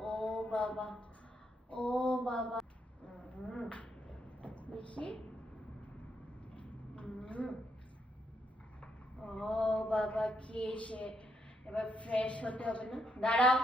ও বাবা, ও বাবা, দেখি। ও বাবা, খেয়েছে, এবার ফ্রেশ হতে হবে না? দাঁড়াও,